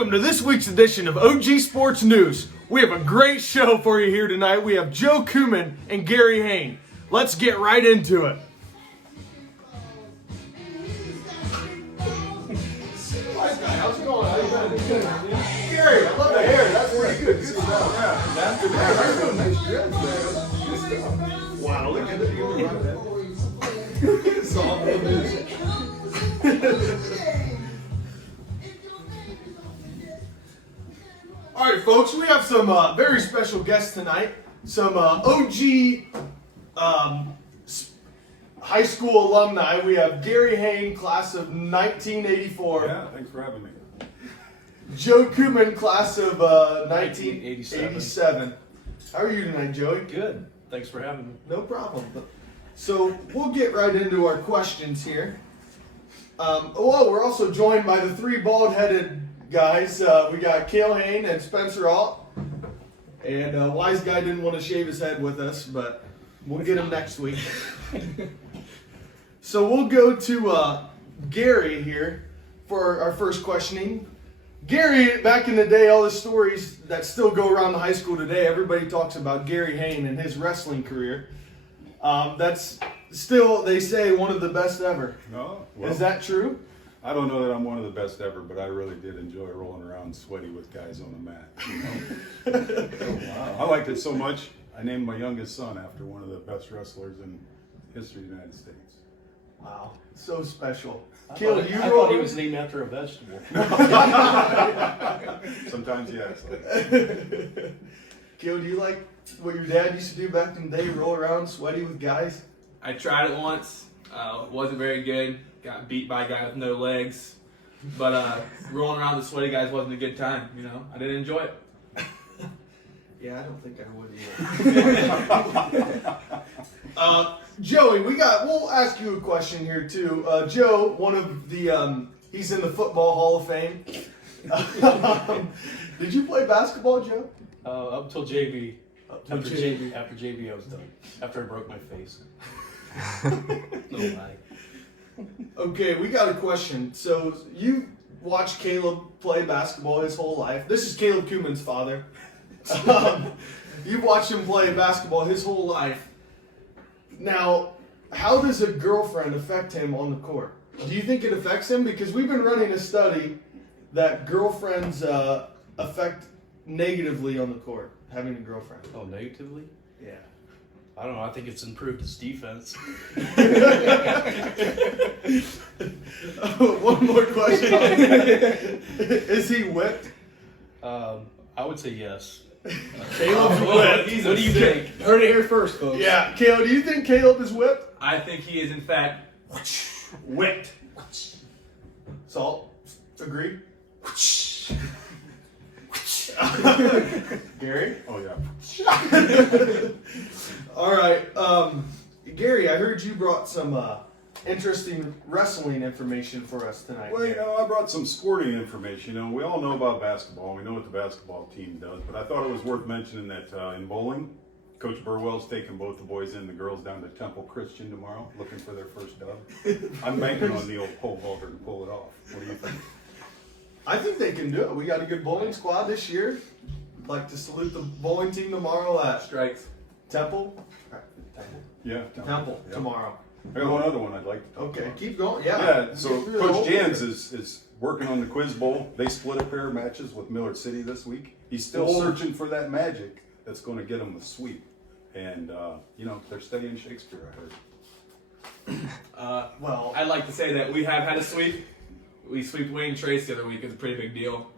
welcome to this week's edition of OG Sports News. We have a great show for you here tonight. We have Joe Kuman and Gary Hain. Let's get right into it. How's it going? How you been? Gary, I love the hair. That's pretty good. Good stuff. Yeah. That's good. You're doing nice dreads there. Good stuff. Wow, look at it. It's all good. All right, folks, we have some very special guests tonight. Some OG high school alumni. We have Gary Hain, class of 1984. Yeah, thanks for having me. Joe Kuman, class of 1987. How are you tonight, Joey? Good. Thanks for having me. No problem. So we'll get right into our questions here. We're also joined by the three bald-headed guys. We got Cale Hain and Spencer Alt. And Wise Guy didn't want to shave his head with us, but we'll get him next week. So we'll go to Gary here for our first questioning. Gary, back in the day, all the stories that still go around the high school today, everybody talks about Gary Hain and his wrestling career. That's still, they say, one of the best ever. Oh, well, is that true? I don't know that I'm one of the best ever, but I really did enjoy rolling around sweaty with guys on the mat. You know? Oh, wow. I liked it so much, I named my youngest son after one of the best wrestlers in history of the United States. Wow, so special. I Cale, thought he was named after a vegetable. Sometimes, yes. Cale, do you like what your dad used to do back in the day, roll around sweaty with guys? I tried it once. Wasn't very good. Got beat by a guy with no legs. But rolling around with sweaty guys wasn't a good time. You know, I didn't enjoy it. Yeah, I don't think I would either. Joey, we'll ask you a question here too. Joe, one of the, he's in the Football Hall of Fame. Did you play basketball, Joe? Up till JV. After JV. After JV I was done. After I broke my face. No lie. Okay, we got a question. So you watched Caleb play basketball his whole life. This is Caleb Kuman's father. You've watched him play basketball his whole life. Now, how does a girlfriend affect him on the court? Do you think it affects him? Because we've been running a study that girlfriends affect negatively on the court, having a girlfriend. Oh, negatively? Yeah. I don't know. I think it's improved his defense. One more question. Is he whipped? I would say yes. Caleb's whipped. What do you think? Heard it here first, folks. Yeah, Caleb, do you think Caleb is whipped? I think he is, in fact, whipped. Salt, agree? Gary? Oh, yeah. All right. Gary, I heard you brought some interesting wrestling information for us tonight. Well, you know, I brought some sporting information. You know, we all know about basketball. We know what the basketball team does, but I thought it was worth mentioning that in bowling, Coach Burwell's taking both the boys and the girls down to Temple Christian tomorrow, looking for their first dub. I'm banking on the old pole vaulter to pull it off. What do you think? I think they can do it. We got a good bowling squad this year. I'd like to salute the bowling team tomorrow at Strikes. Temple. Yeah, Temple Yeah. tomorrow. I got one other one I'd like to talk Okay, about. keep going. Yeah. Yeah, so Get through the whole Coach Jans thing. is working on the Quiz Bowl. They split a pair of matches with Millard City this week. He's still Oh. searching for that magic that's going to get him the sweep. And, you know, they're studying Shakespeare, I heard. Well, I'd like to say that we have had a sweep. We sweeped Wayne Trace the other week. It's a pretty big deal.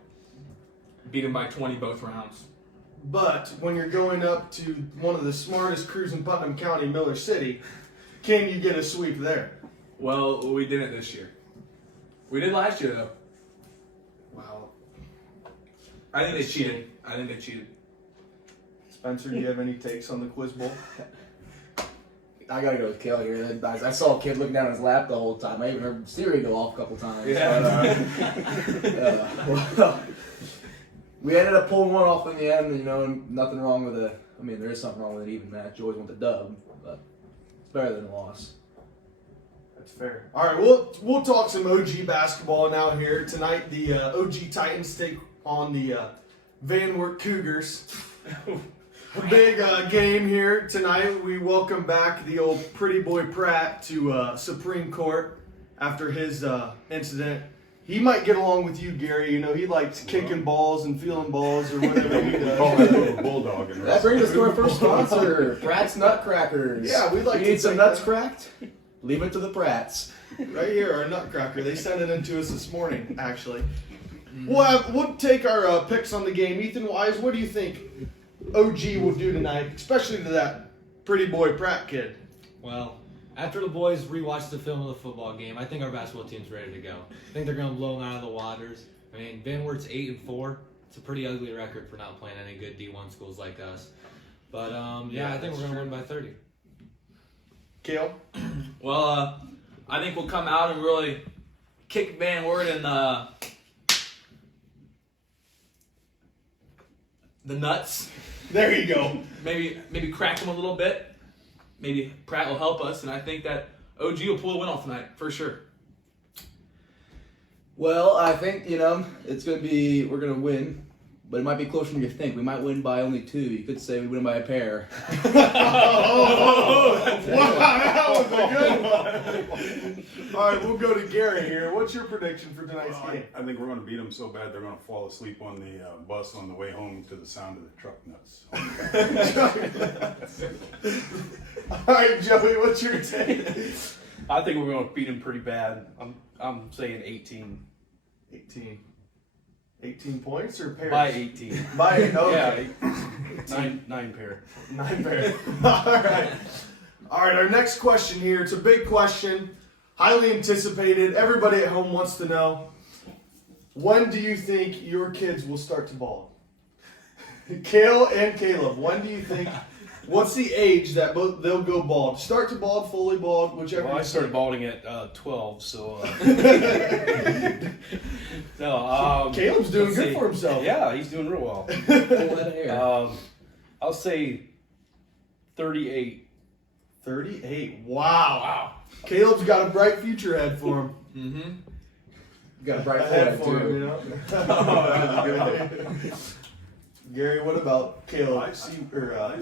Beat him by 20 both rounds. but when you're going up to one of the smartest crews in Putnam County, Miller City, can you get a sweep there? Well, we didn't this year. We did last year, though. Wow. I think they cheated. Spencer, do you have any takes on the Quiz Bowl? I gotta go with Cale here. I saw a kid looking down his lap the whole time. I even heard Siri go off a couple times. Yeah. Well, we ended up pulling one off in the end. You know, nothing wrong with it. I mean, there is something wrong with an even match. You always want the dub, but it's better than a loss. That's fair. All right, we'll talk some OG basketball now here tonight. The OG Titans take on the Van Wert Cougars. A big game here tonight. We welcome back the old pretty boy Pratt to Supreme Court after his incident. He might get along with you, Gary. You know, he likes kicking balls and feeling balls or whatever he We call does. that a little bulldog. In That brings us to our first sponsor, Pratt's Nutcrackers. Yeah, we'd like you to need some thank nuts them. cracked? Leave it to the Pratts. Right here, our Nutcracker. They sent it in to us this morning, actually. We'll take our picks on the game. Ethan Wise, what do you think OG will do tonight, especially to that pretty boy Pratt kid? Well, after the boys rewatched the film of the football game, I think our basketball team's ready to go. I think they're going to blow them out of the waters. I mean, Van Wert's 8-4. It's a pretty ugly record for not playing any good D1 schools like us. But yeah, I think we're going to win by 30. Kale? Well, I think we'll come out and really kick Van Wert in the nuts. There you go. Maybe crack him a little bit. Maybe Pratt will help us, and I think that OG will pull a win off tonight for sure. Well, I think, it's going to be, we're going to win, but it might be closer than you think. We might win by only 2. You could say we win by a pair. Wow, that was a good one. All right, we'll go to Gary here. What's your prediction for tonight's game? I think we're going to beat them so bad they're going to fall asleep on the bus on the way home to the sound of the truck nuts. All right, Joey, what's your take? I think we're going to beat him pretty bad. I'm saying 18. 18 points or pairs? By 18. By okay. Yeah, 9 pair. 9 pairs. All right, our next question here. It's a big question, highly anticipated. Everybody at home wants to know, when do you think your kids will start to ball? Kale and Caleb, when do you think, what's the age that they'll go bald? Start to bald, fully bald, whichever Well, I you started think. balding at 12, so. Caleb's doing let's good see. for himself. Yeah, he's doing real well. Full head of hair. I'll say 38. 38. Wow. Caleb's got a bright future ahead for him. Mm-hmm. You got a bright Ahead forehead, for him, too. you know? Oh, that was good. Gary, what about Caleb?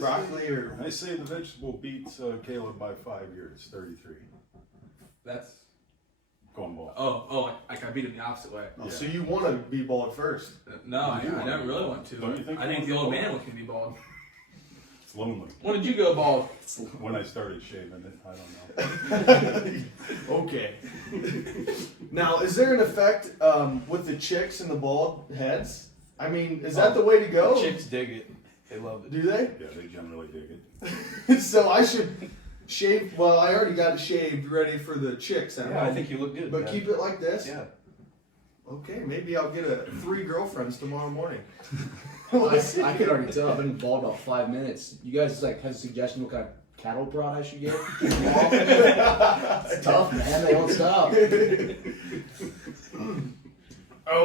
Broccoli or I say the vegetable beats Caleb by 5 years, 33. That's. Going ball. I beat him the opposite way. Oh, so you want to be bald first? No, I never really want to. Don't you think I you think want the to old be man bald? wants me to be bald. It's lonely. When did you go bald? When I started shaving it, I don't know. Okay. Now, is there an effect with the chicks and the bald heads? I mean, is that the way to go? Chicks dig it. They love it. Do they? Yeah, they generally dig it. So I should shave. Well, I already got it shaved, ready for the chicks at Yeah, home. I think you look good. But man. keep it like this. Yeah. Okay, maybe I'll get 3 girlfriends tomorrow morning. I can already tell. I've been bald about 5 minutes. You guys have a suggestion what kind of cattle prod I should get? It's tough, man. They don't stop.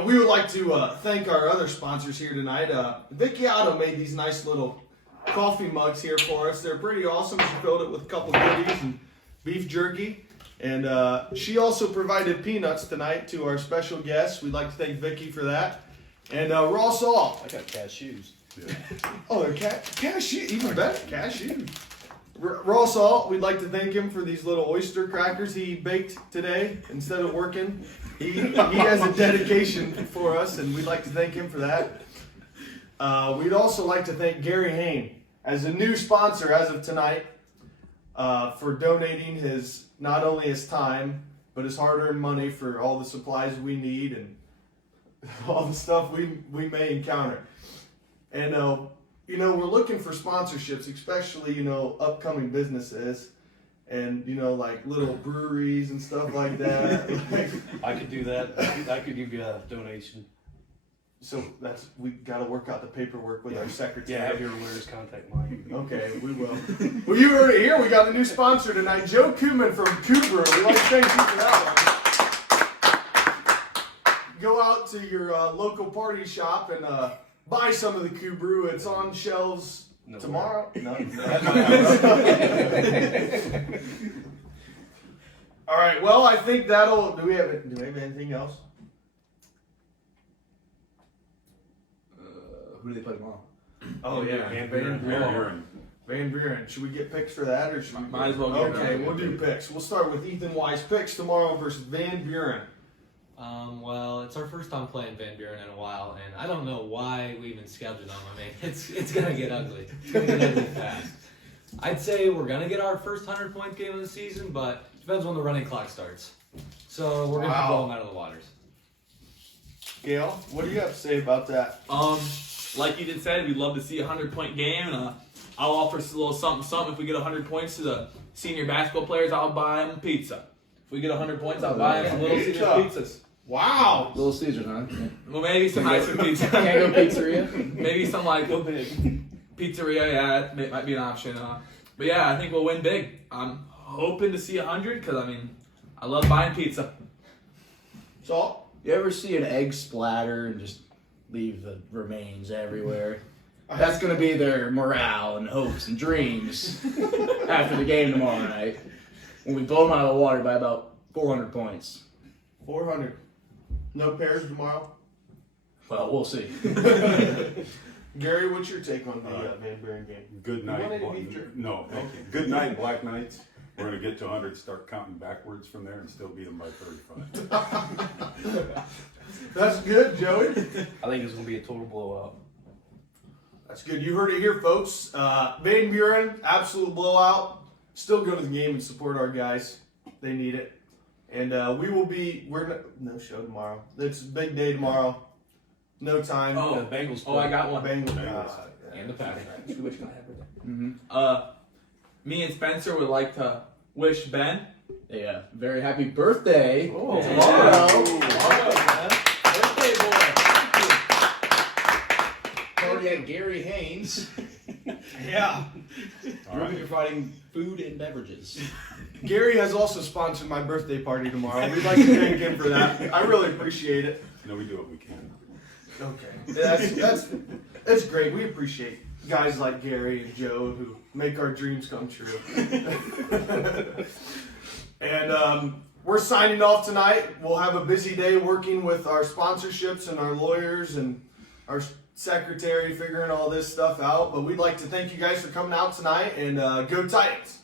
We would like to thank our other sponsors here tonight. Vicky Otto made these nice little coffee mugs here for us. They're pretty awesome. She filled it with a couple goodies and beef jerky. And she also provided peanuts tonight to our special guests. We'd like to thank Vicky for that. And raw salt. I got cashews. Yeah. Oh, they're cashew, even better, cashew. Raw salt, we'd like to thank him for these little oyster crackers he baked today instead of working. He has a dedication for us, and we'd like to thank him for that. We'd also like to thank Gary Hain as a new sponsor as of tonight for donating not only his time, but his hard-earned money for all the supplies we need and all the stuff we may encounter. And we're looking for sponsorships, especially upcoming businesses, and like little breweries and stuff like that. I could do that. I could give you a donation. So we got to work out the paperwork with our secretary. Yeah, have your lawyers contact mine. Okay, we will. Well, you heard it here. We got a new sponsor tonight, Joe Kuhlman from Kubrew. We'd like to thank you for that one. Go out to your local party shop and buy some of the Kubrew. It's on shelves tomorrow. No. All right. Well, I think that'll. Do we have anything else? Who do they play tomorrow? Oh yeah, Van Van Buren. Buren. Van Buren. Should we get picks for that, or should we? Might as well get it Okay, done. we'll do picks. We'll start with Ethan Wise picks tomorrow versus Van Buren. Well, it's our first time playing Van Buren in a while, and I don't know why we even scheduled them. I mean, it's gonna get ugly. It's gonna get ugly fast. I'd say we're gonna get our first 100-point game of the season, but depends when the running clock starts. So we're gonna Wow. blow them out of the waters. Gail, what do you have to say about that? Like you just said, we'd love to see a 100-point game, and I'll offer us a little something. If we get 100 points to the senior basketball players, I'll buy them pizza. If we get 100 points, I'll buy them some Little Caesars pizzas. Wow. Little Caesars, huh? Yeah. Well, maybe some nicer pizza. Can't go pizzeria. Maybe some like pizzeria. Yeah, that might be an option. But yeah, I think we'll win big. I'm hoping to see 100 because I mean, I love buying pizza. Salt. You ever see an egg splatter and just leave the remains everywhere? That's gonna be their morale and hopes and dreams after the game tomorrow night when we blow them out of the water by about 400 points. 400. No pairs tomorrow. Well, we'll see. Gary, what's your take on the Van Buren game? Good You night. want any Black- beef jerky? No, thank you. Good night, Black Knights. We're going to get to 100, start counting backwards from there, and still beat them by 35. That's good, Joey. I think it's gonna be a total blowout. That's good. You heard it here, folks. Van Buren, absolute blowout. Still go to the game and support our guys. They need it. And no show tomorrow. It's a big day tomorrow. No time. Oh. The Bengals. Oh, I got one. Bengals. And the Packers. Me and Spencer would like to wish Ben. Yeah, very happy birthday Oh, tomorrow. Birthday boy. Cardiac Gary Haynes. Yeah. All We'll be right. providing food and beverages. Gary has also sponsored my birthday party tomorrow. We'd like to thank him for that. I really appreciate it. No, we do what we can. Okay. That's great. We appreciate guys like Gary and Joe who make our dreams come true. And we're signing off tonight. We'll have a busy day working with our sponsorships and our lawyers and our secretary figuring all this stuff out. But we'd like to thank you guys for coming out tonight and go Titans.